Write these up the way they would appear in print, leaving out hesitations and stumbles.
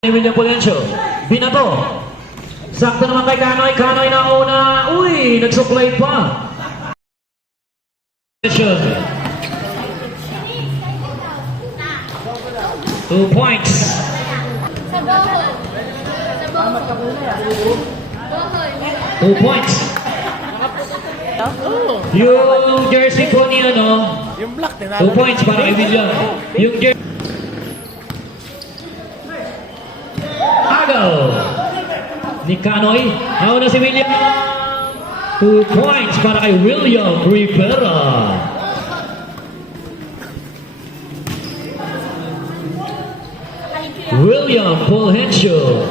William Pulencio. Binato. Sakto naman kay Kanoy. Kanoy na una. Uy, nagsuklay pa. 2 points. Sa bohol. Sa bohol. 2 points. Yung jersey ko ni ano, Yung black, 2 points para kay William. Yung jersey. Agaw ni Kanoy. Nauna si William. 2 points para kay William Rivera. William Fulgencio.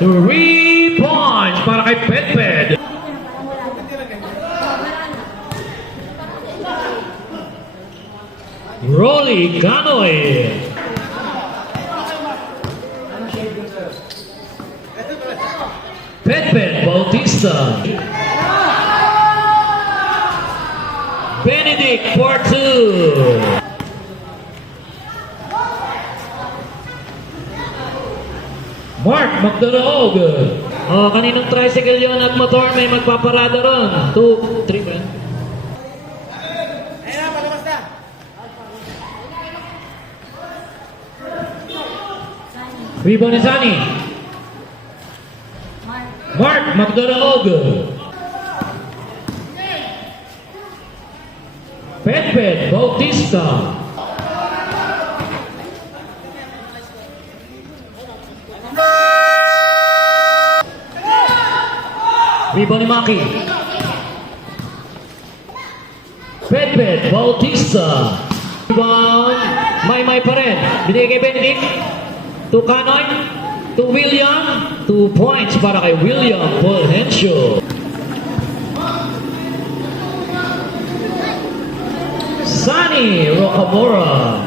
3 points para kay Petped. Rolly Kanoy. Petped Bautista. Benedict for 2. Mark Magdaraog. Oh, kaninang tricycle yun at motor may magpaparada ron. 2, 3 ba? Ayun na, palabas na. Rebound ni Sunny. Mark Magdaraog. Petped Bautista. Rebound ni Maki. Petped Bautista. Rebound. May pa rin. Binigay kay Benedict. To Kanoy. To William. 2 points para kay William Fulgencio. Sunny Rocamora.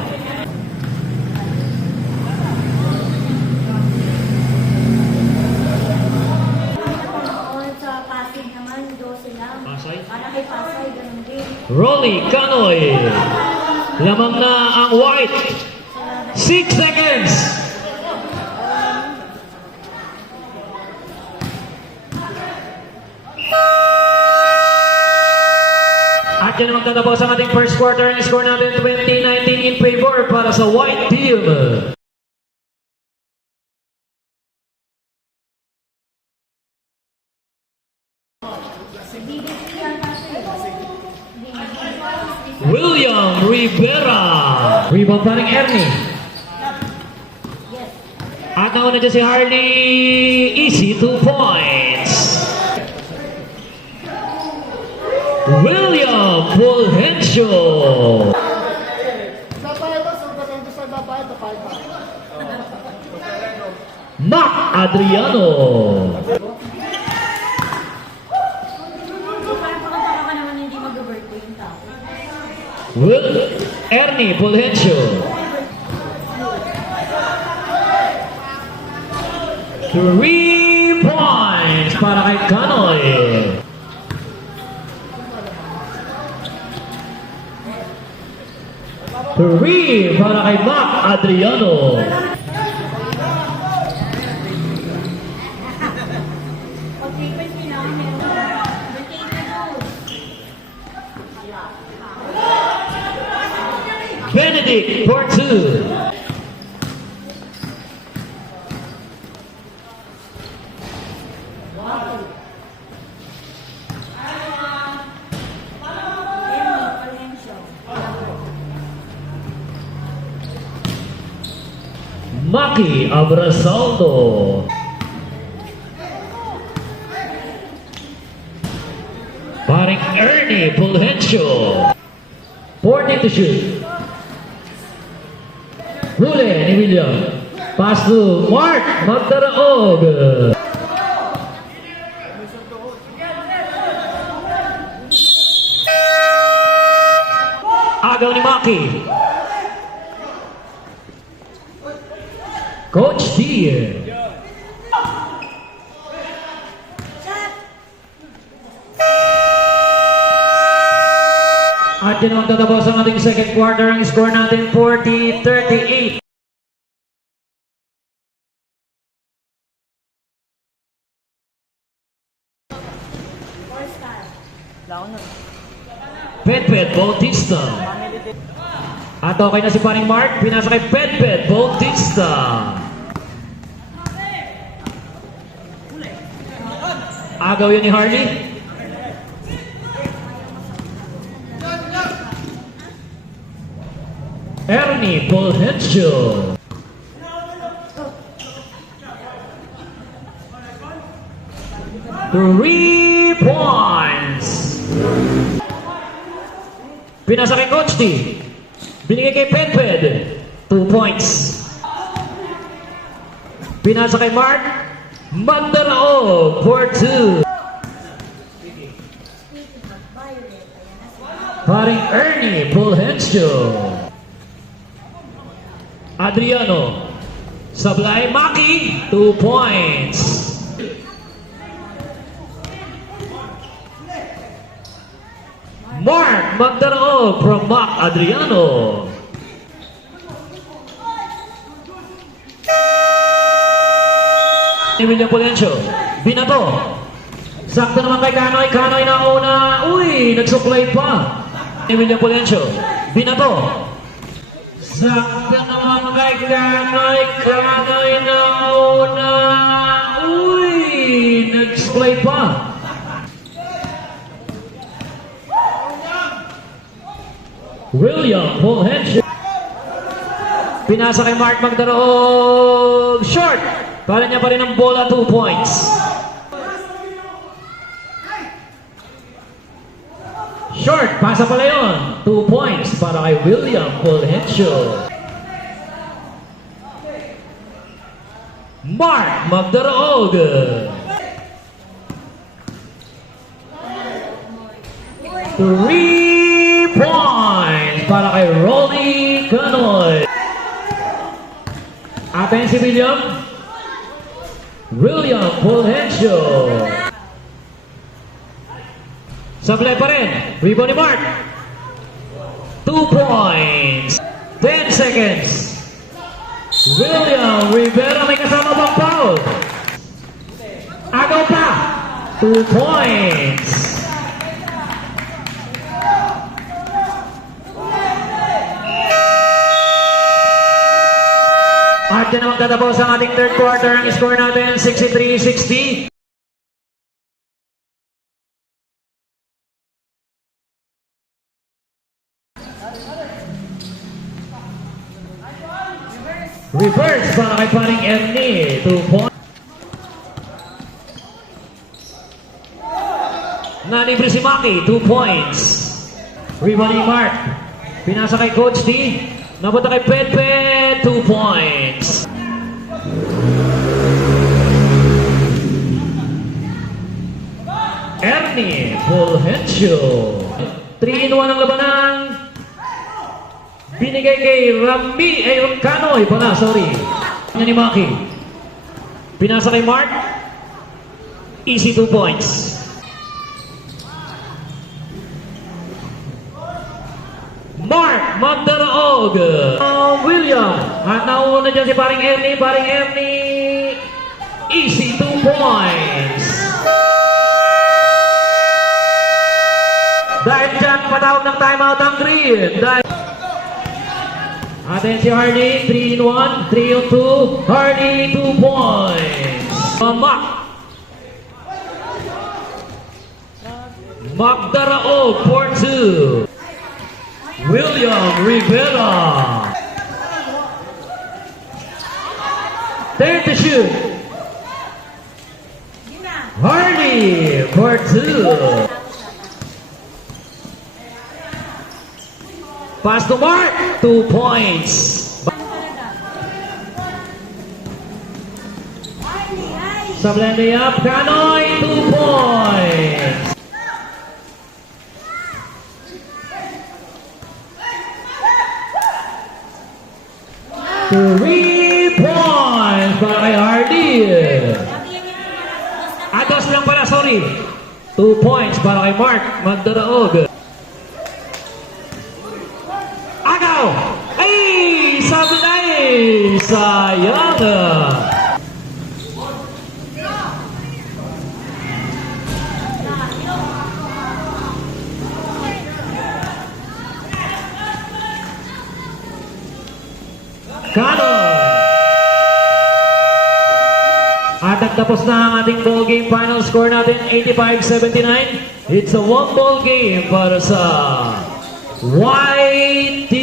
Sa Pasig naman, 12 lang. Pasay? Para kay Pasay, ganun din. Rolly Kanoy. Lamang na ang white. 6 seconds. At yan ang magtatapos ang ating first quarter. Ang score natin 2019 in favor para sa white team. William Rivera. Rebound pa rin Ernie. At nauna dyan si Harley. Easy 2 points. William Fulgencio. Mac Adriano. Parang pakataka ka naman hindi mag-birthday yung tao. Ernie Fulgencio. 3 points para kay Kanoy. Three para kay Mac Adriano. Pag-request nyo na, meron birthday na doon. Benedict for 2. Maki Abrasaldo. Paring Ernie Fulgencio. 40 to shoot. Huli ni William. Pass to Mark Magdaraog. Agaw ni Maki. Coach D. At At yun ang magtatapos ang ating second quarter. Ang score natin 40-38. Pedped Bautista. At okay na si paring Mark. Pinasa kay Pedped Bautista. Agaw yun ni Harley. Ernie Fulgencio. Three points. Pinasa kay Coach T. Binigay kay Pedped. 2 points. Pinasa kay Mark. Magdaraog for 2. Paring Ernie Fulgencio. Adriano. Sablay Maki. 2 points. Mark Magdaraog from Mac Adriano. William Fulgencio. Binato. Sakto naman kay Kanoy. Kanoy na una. Uy, nagsuklay pa. William Fulgencio. Binato. Sakto naman kay Kanoy. Kanoy na una. Uy, nagsuklay pa. William Fulgencio. Pinasa kay Mark Magdaraog. Short. Para niya pa rin ang bola, 2 points. Short, pasa pala yun. 2 points para kay William Fulgencio. Mark Magdaraog. Three points para kay Rolly Canoy. Atin si William Fulgencio. Sablay pa rin. Rebound ni Mark. 2 points. 10 seconds. William Rivera may kasama bang foul? Agaw pa. 2 points. At yan ang magtatapos ang ating third quarter. Ang score natin 63-60. Reverse para kay paring Ernie. 2 points. Nalibre si Maki. 2 points. Rebound ni Mark. Pinasa kay Coach D. Napunta kay Pedped, 2 points. Ernie Fulgencio. 3-in-1 ang labanan. Binigay kay Kanoy pala, sorry. Ano ni Maki? Pinasa kay Mark. Easy 2 points. Mark Magdaraog. William. At nauna dyan si paring Ernie. Paring Ernie. Easy 2 points. Dahil dyan, patawag ng timeout ang green. Atin si Hardy. 3-in-1. 3-on-2. Hardy, 2 points. Mac. Magdaraog for 2. William Rivera. There to shoot. Hardy for 2. Pass to Mark. 2 points. Sablay layup. Kanoy. 2 points. Three points para kay Hardy. Ados lang pala, sorry. 2 points para kay Mark Magdaraog. sayang. Canon. At nagtapos na ang ating ball game. Final score natin 85-79. It's a one ball game para sa White Team.